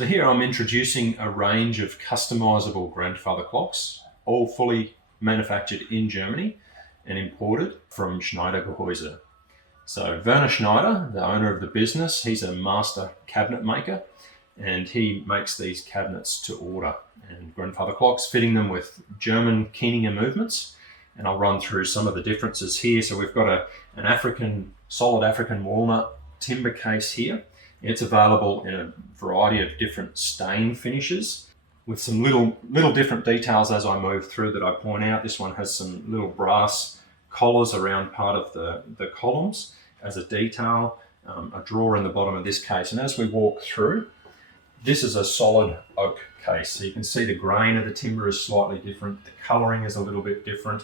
So here I'm introducing a range of customizable grandfather clocks, all fully manufactured in Germany and imported from Schneider Gehäuse. So Werner Schneider, the owner of the business, he's a master cabinet maker, and he makes these cabinets to order and grandfather clocks, fitting them with German Keininger movements. And I'll run through some of the differences here. So we've got an solid African walnut timber case here. It's available in a variety of different stain finishes with some little different details as I move through that I point out. This one has some little brass collars around part of the columns as a detail, a drawer in the bottom of this case. And as we walk through, this is a solid oak case. So you can see the grain of the timber is slightly different. The colouring is a little bit different.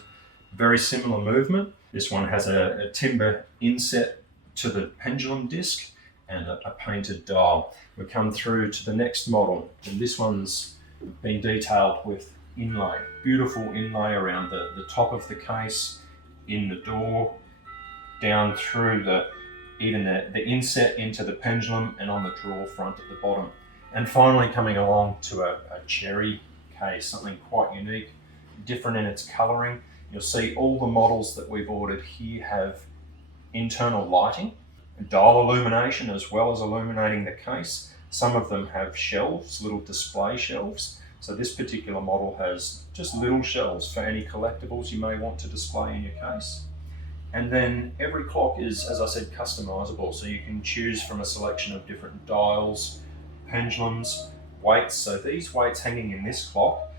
Very similar movement. This one has a timber inset to the pendulum disc and a painted dial. We come through to the next model, and this one's been detailed with inlay. Beautiful inlay around the top of the case, in the door, down through the inset into the pendulum and on the drawer front at the bottom. And finally coming along to a cherry case, something quite unique, different in its colouring. You'll see all the models that we've ordered here have internal lighting, dial illumination as well as illuminating the case. Some of them have shelves, little display shelves. So this particular model has just little shelves for any collectibles you may want to display in your case. And then every clock is, as I said, customizable. So you can choose from a selection of different dials, pendulums, weights. So these weights hanging in this clock,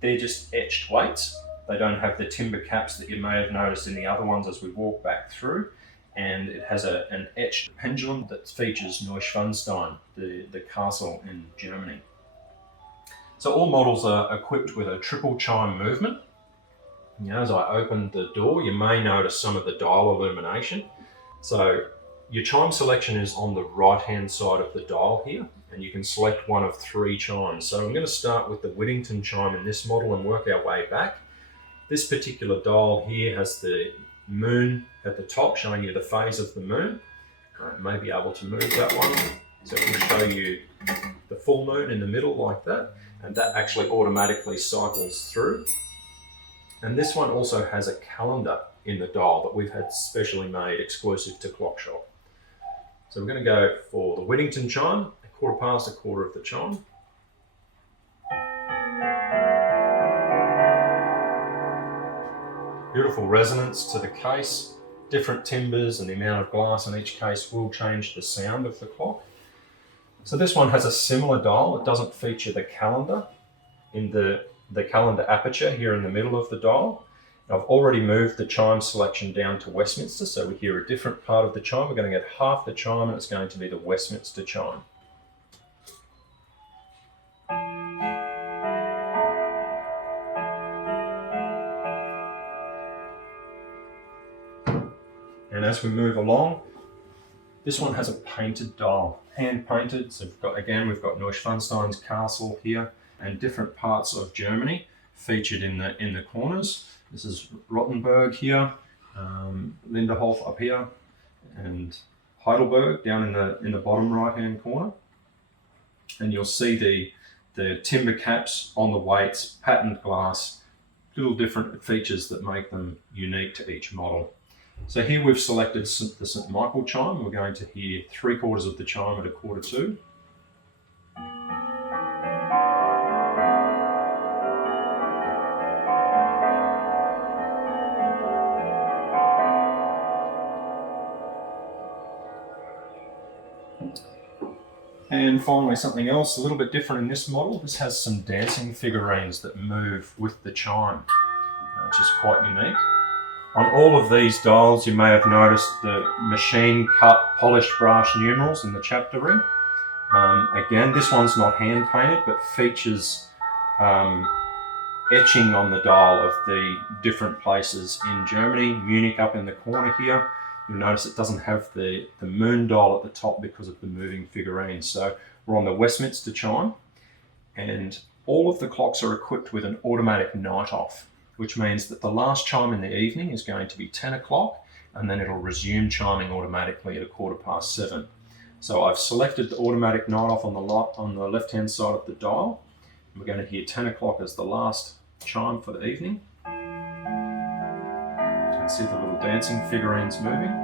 they're just etched weights. They don't have the timber caps that you may have noticed in the other ones as we walk back through. And it has an etched pendulum that features Neuschwanstein, the castle in Germany. So all models are equipped with a triple chime movement. As I open the door, you may notice some of the dial illumination. So your chime selection is on the right-hand side of the dial here, and you can select one of 3 chimes. So I'm going to start with the Whittington chime in this model and work our way back. This particular dial here has the moon at the top, showing you the phase of the moon. I may be able to move that one, so it will show you the full moon in the middle like that, and that actually automatically cycles through. And this one also has a calendar in the dial that we've had specially made exclusive to Clock Shop. So we're going to go for the Whittington chime, 1/4 past 1/4 of the chime. Beautiful resonance to the case. Different timbers and the amount of glass in each case will change the sound of the clock. So this one has a similar dial. It doesn't feature the calendar in the calendar aperture here in the middle of the dial. I've already moved the chime selection down to Westminster, so we hear a different part of the chime. We're going to get half the chime, and it's going to be the Westminster chime. And as we move along, this one has a painted dial, hand painted. So we've got Neuschwanstein's castle here and different parts of Germany featured in the corners. This is Rottenburg here, Linderhof up here, and Heidelberg down in the bottom right hand corner. And you'll see the timber caps on the weights, patterned glass, little different features that make them unique to each model. So here we've selected the St. Michael chime. We're going to hear 3/4 of the chime at 1/4 to. And finally, something else a little bit different in this model. This has some dancing figurines that move with the chime, which is quite unique. On all of these dials, you may have noticed the machine-cut polished brass numerals in the chapter ring. Again, this one's not hand-painted, but features etching on the dial of the different places in Germany. Munich up in the corner here. You'll notice it doesn't have the moon dial at the top because of the moving figurines. So we're on the Westminster chime, and all of the clocks are equipped with an automatic night off, which means that the last chime in the evening is going to be 10 o'clock, and then it'll resume chiming automatically at 7:15. So I've selected the automatic night off on the left-hand side of the dial. We're going to hear 10 o'clock as the last chime for the evening. You can see the little dancing figurines moving.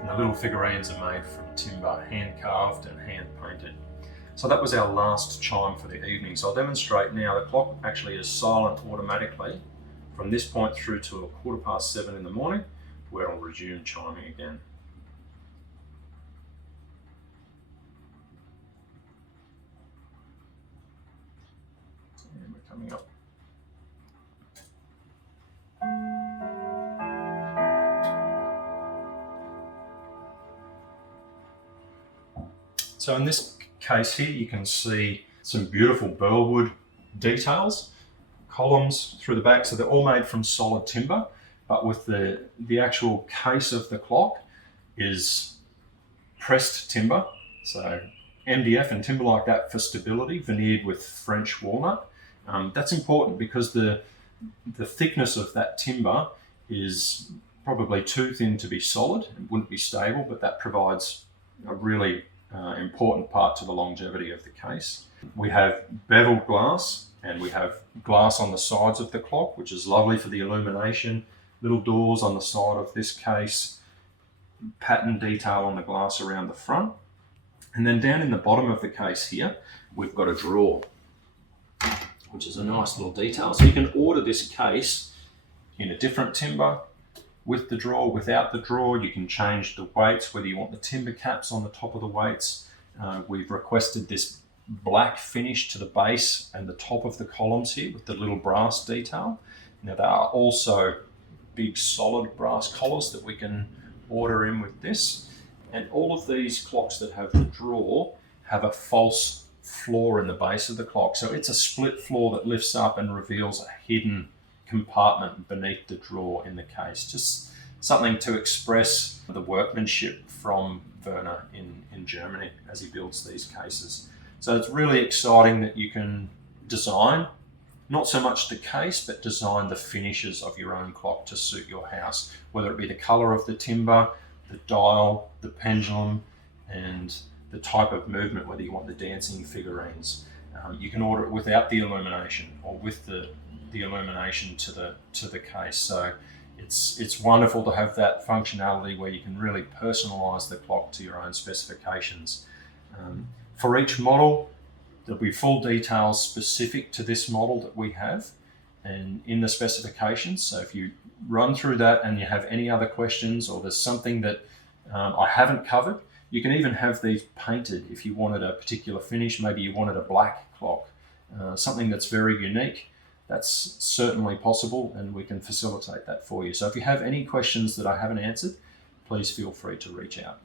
And the little figurines are made from timber, hand carved and hand painted. So that was our last chime for the evening. So I'll demonstrate now. The clock actually is silent automatically from this point through to 7:15 in the morning, where it'll resume chiming again. And we're coming up. So in this case here, you can see some beautiful burlwood details, columns through the back. So they're all made from solid timber, but with the actual case of the clock is pressed timber. So MDF and timber like that for stability, veneered with French walnut. That's important because the thickness of that timber is probably too thin to be solid. It wouldn't be stable, but that provides a really important part to the longevity of the case. We have beveled glass, and we have glass on the sides of the clock, which is lovely for the illumination. Little doors on the side of this case, pattern detail on the glass around the front. And then down in the bottom of the case here, we've got a drawer, which is a nice little detail. So you can order this case in a different timber, with the drawer, without the drawer. You can change the weights, whether you want the timber caps on the top of the weights. We've requested this black finish to the base and the top of the columns here with the little brass detail. Now there are also big solid brass collars that we can order in with this. And all of these clocks that have the drawer have a false floor in the base of the clock. So it's a split floor that lifts up and reveals a hidden compartment beneath the drawer in the case. Just something to express the workmanship from Werner in Germany as he builds these cases. So it's really exciting that you can design, not so much the case, but design the finishes of your own clock to suit your house, whether it be the color of the timber, the dial, the pendulum, and the type of movement, whether you want the dancing figurines. You can order it without the illumination or with the illumination to the case. So it's wonderful to have that functionality where you can really personalize the clock to your own specifications. For each model, there'll be full details specific to this model that we have and in the specifications. So if you run through that and you have any other questions, or there's something that I haven't covered, you can even have these painted if you wanted a particular finish. Maybe you wanted a black clock, something that's very unique. That's certainly possible, and we can facilitate that for you. So if you have any questions that I haven't answered, please feel free to reach out.